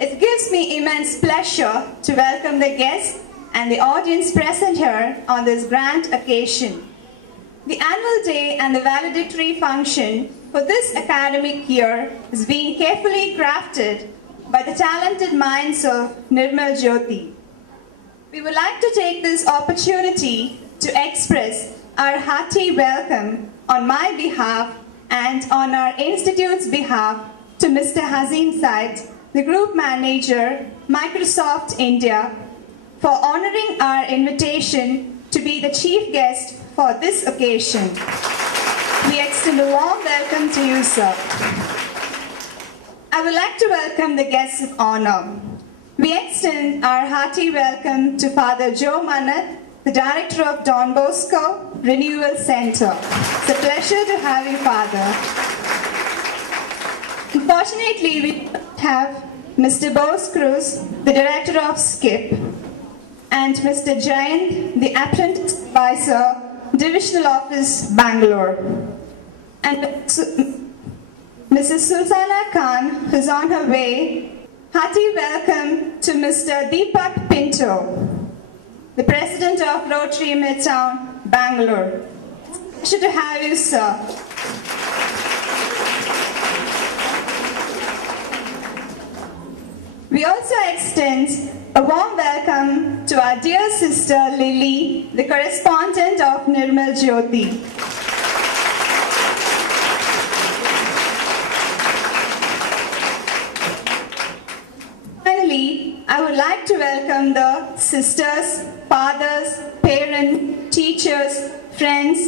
It gives me immense pleasure to welcome the guests and the audience present here on this grand occasion. The annual day and the valedictory function for this academic year is being carefully crafted by the talented minds of Nirmal Jyoti. We would like to take this opportunity to express our hearty welcome on my behalf and on our institute's behalf to Mr. Hazim Said, the Group Manager, Microsoft India, for honoring our invitation to be the chief guest for this occasion. We extend a warm welcome to you, sir. I would like to welcome the guests of honor. We extend our hearty welcome to Father Joe Manat, the Director of Don Bosco Renewal Center. It's a pleasure to have you, Father. Unfortunately, we have Mr. Bose Cruz, the Director of SKIP, and Mr. Jain, the Apprentice Advisor, Divisional Office, Bangalore. And Mrs. Sultana Khan, who's on her way. Hearty welcome to Mr. Deepak Pinto, the President of Rotary Midtown, Bangalore. Pleasure to have you, sir. We also extend a warm welcome to our dear sister Lily, the correspondent of Nirmal Jyoti. Finally, I would like to welcome the sisters, fathers, parents, teachers, friends,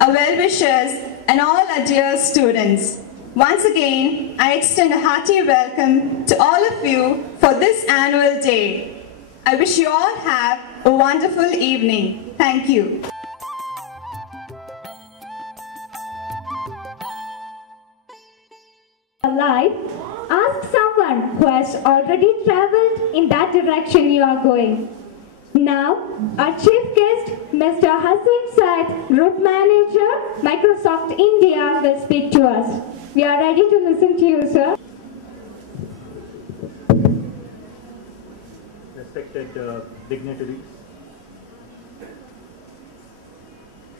our well-wishers, and all our dear students. Once again, I extend a hearty welcome to all of you for this annual day. I wish you all have a wonderful evening. Thank you. Life, ask someone who has already traveled in that direction you are going. Now, our chief guest, Mr. Hazim Said, Group Manager, Microsoft India, will speak to us. We are ready to listen to you, sir. Respected dignitaries,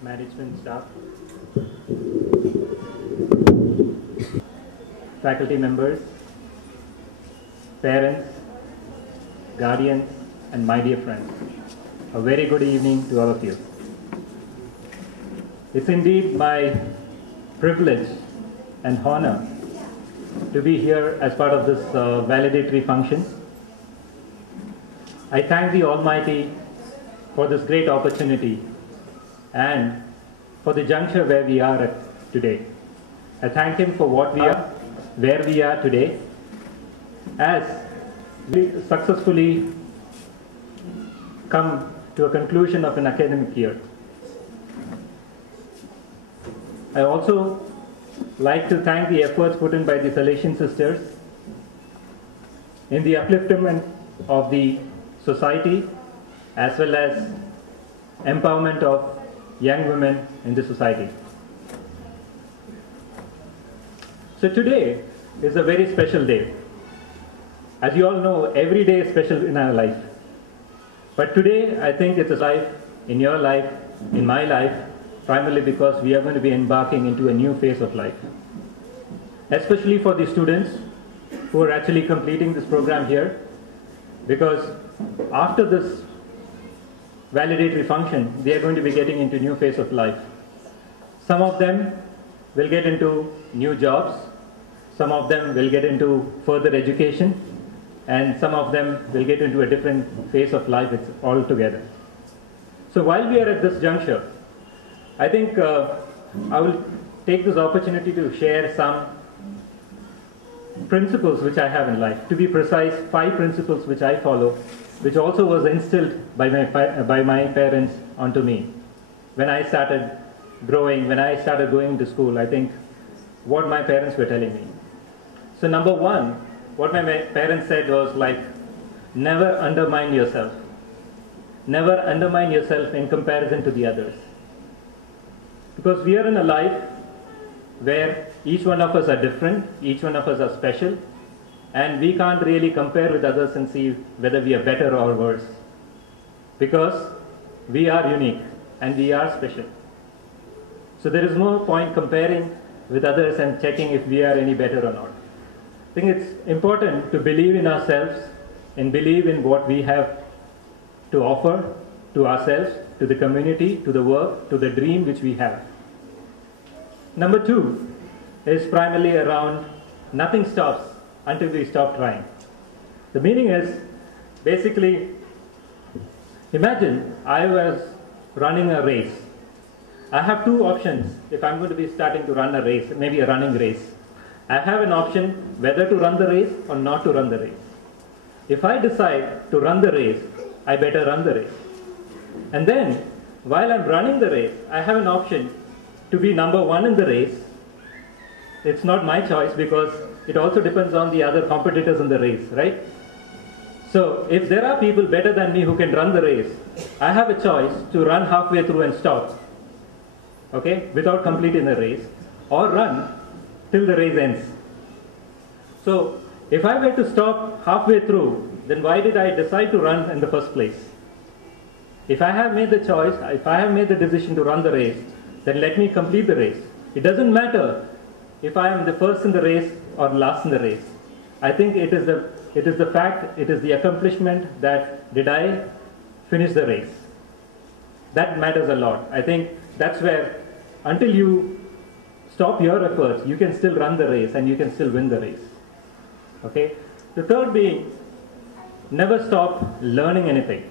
management staff, faculty members, parents, guardians, and my dear friends, a very good evening to all of you. It's indeed my privilege and honor to be here as part of this valedictory function. I thank the Almighty for this great opportunity and for the juncture where we are at today. I thank Him for what we are, where we are today, as we successfully come to a conclusion of an academic year. I also like to thank the efforts put in by the Salesian sisters in the upliftment of the society as well as empowerment of young women in the society. So today is a very special day. As you all know, every day is special in our life. But today, I think it's a life, in your life, in my life, primarily because we are going to be embarking into a new phase of life. Especially for the students who are actually completing this program here, because after this valedictory function, they are going to be getting into a new phase of life. Some of them will get into new jobs, some of them will get into further education, and some of them will get into a different phase of life altogether. So while we are at this juncture, I think I will take this opportunity to share some principles which I have in life. To be precise, 5 principles which I follow, which also was instilled by my parents onto me. When I started growing, when I started going to school, I think what my parents were telling me. So number 1, what my parents said was like, never undermine yourself. Never undermine yourself in comparison to the others. Because we are in a life where each one of us are different, each one of us are special, and we can't really compare with others and see whether we are better or worse, because we are unique and we are special. So there is no point comparing with others and checking if we are any better or not. I think it's important to believe in ourselves and believe in what we have to offer to ourselves, to the community, to the work, to the dream which we have. Number 2 is primarily around nothing stops until we stop trying. The meaning is basically, imagine I was running a race. I have 2 options if I'm going to be starting to run a race, maybe a running race. I have an option whether to run the race or not to run the race. If I decide to run the race, I better run the race. And then, while I'm running the race, I have an option to be number 1 in the race. It's not my choice because it also depends on the other competitors in the race, right? So, if there are people better than me who can run the race, I have a choice to run halfway through and stop, okay, without completing the race, or run till the race ends. So, if I were to stop halfway through, then why did I decide to run in the first place? If I have made the choice, if I have made the decision to run the race, then let me complete the race. It doesn't matter if I am the first in the race or last in the race. I think it is the fact, it is the accomplishment that did I finish the race. That matters a lot. I think that's where, until you stop your efforts, you can still run the race and you can still win the race. Okay? The third being, never stop learning anything.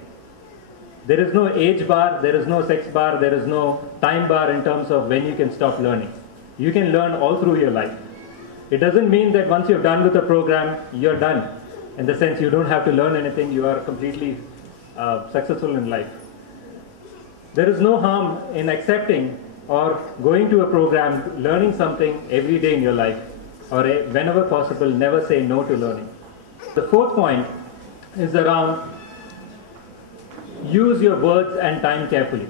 There is no age bar, there is no sex bar, there is no time bar in terms of when you can stop learning. You can learn all through your life. It doesn't mean that once you're done with a program, you're done. In the sense you don't have to learn anything, you are completely successful in life. There is no harm in accepting or going to a program, learning something every day in your life, or whenever possible, never say no to learning. The fourth point is around use your words and time carefully,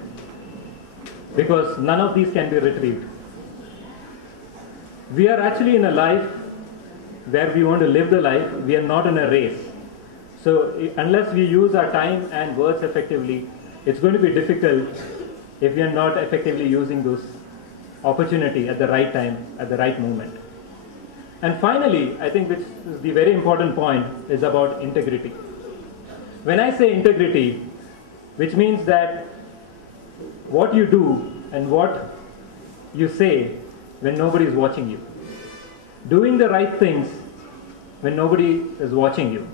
because none of these can be retrieved. We are actually in a life where we want to live the life. We are not in a race. So unless we use our time and words effectively, it's going to be difficult if we are not effectively using those opportunity at the right time, at the right moment. And finally, I think which is the very important point is about integrity. When I say integrity, which means that what you do and what you say when nobody is watching you. Doing the right things when nobody is watching you.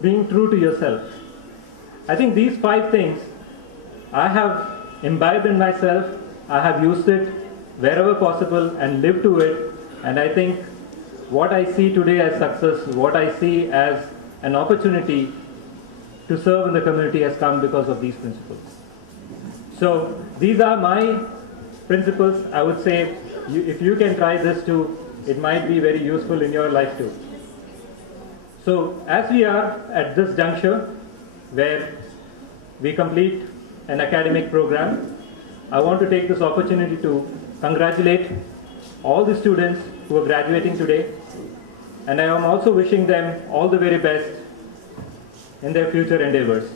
Being true to yourself. I think these 5 things I have imbibed in myself, I have used it wherever possible and lived to it, and I think what I see today as success, what I see as an opportunity to serve in the community has come because of these principles. So these are my principles. I would say if you can try this too, it might be very useful in your life too. So as we are at this juncture where we complete an academic program, I want to take this opportunity to congratulate all the students who are graduating today, and I am also wishing them all the very best in their future endeavors.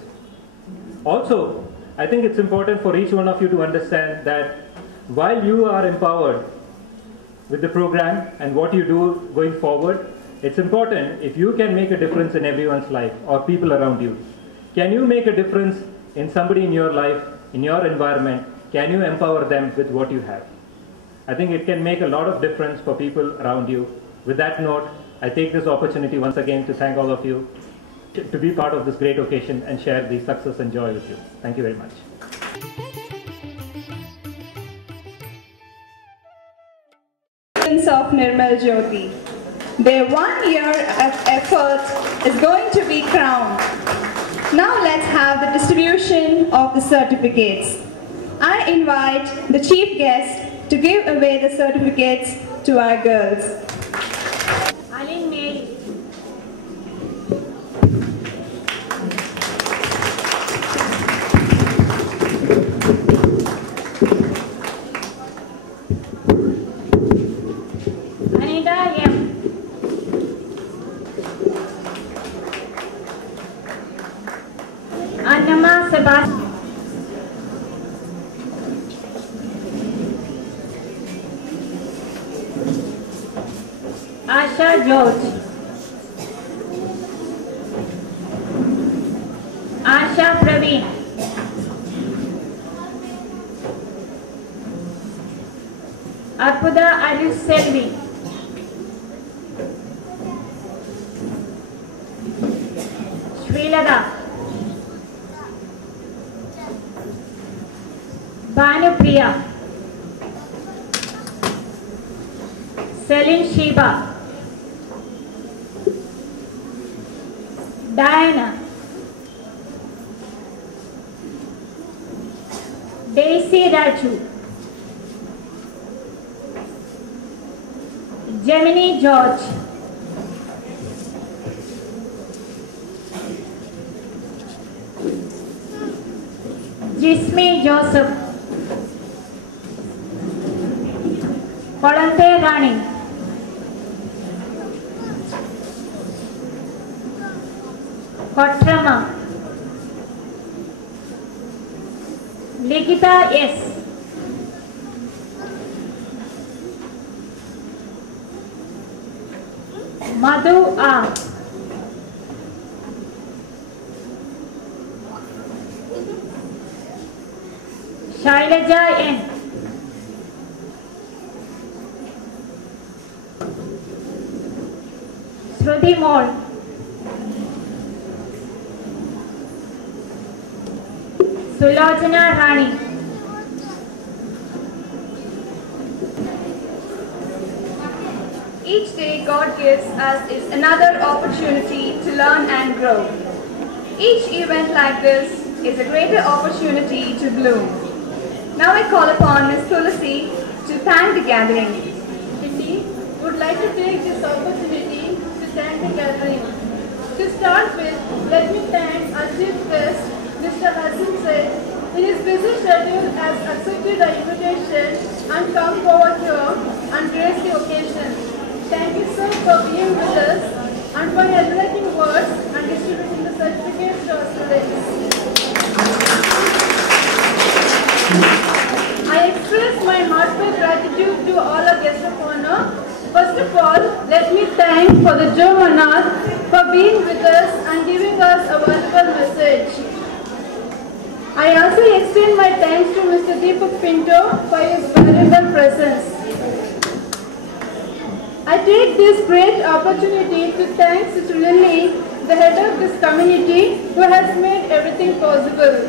Also, I think it's important for each one of you to understand that while you are empowered with the program and what you do going forward, it's important if you can make a difference in everyone's life or people around you. Can you make a difference in somebody in your life, in your environment? Can you empower them with what you have? I think it can make a lot of difference for people around you. With that note, I take this opportunity once again to thank all of you to be part of this great occasion and share the success and joy with you. Thank you very much. Students of Nirmal Jyoti. Their 1 year of effort is going to be crowned. Now let's have the distribution of the certificates. I invite the chief guest to give away the certificates to our girls. Aline Mary. Anita M. Annama Sebastian. Asha George. Asha Praveen. Arpuda Alice Selvi. Srilada. Bhanupriya. Celine Sheba. Diana. Daisy Raju. Gemini George. Jismi Joseph. Kolante Rani. Kotrama. Likita S. Madhu R. Shailaja N. Shruti Mol. Sulojana Rani. Each day God gives us is another opportunity to learn and grow. Each event like this is a greater opportunity to bloom. Now I call upon Ms. Tulasi to thank the gathering. Kitty would like to take this opportunity to thank the gathering. To start with, let me thank our chief guest, Mr. Hassan Said. In his busy schedule has accepted our invitation and come forward here and grace the occasion. Thank you, sir, for being with us and for your enlightening words and distributing the certificates to our students. I express my heartfelt gratitude to all our guests of honor. First of all, let me thank for the Joe Manat for being with us and giving us a valuable message. I also extend my thanks to Mr. Deepak Pinto for his valuable presence. I take this great opportunity to thank Sister Lily, the head of this community, who has made everything possible.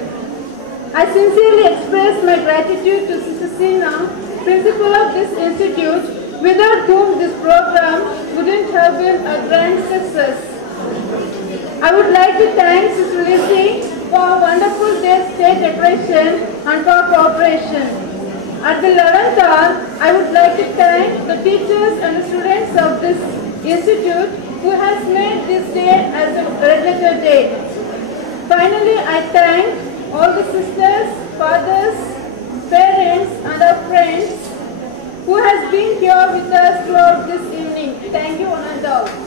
I sincerely express my gratitude to Sister Sina, principal of this institute, without whom this program wouldn't have been a grand success. I would like to thank Sister Lizzie for a wonderful state decoration and for cooperation. At the 11th hour, I would like to thank the teachers and the students of this institute who has made this day as a regular day. Finally, I thank all the sisters, fathers, parents and our friends who has been here with us throughout this evening. Thank you, one and all.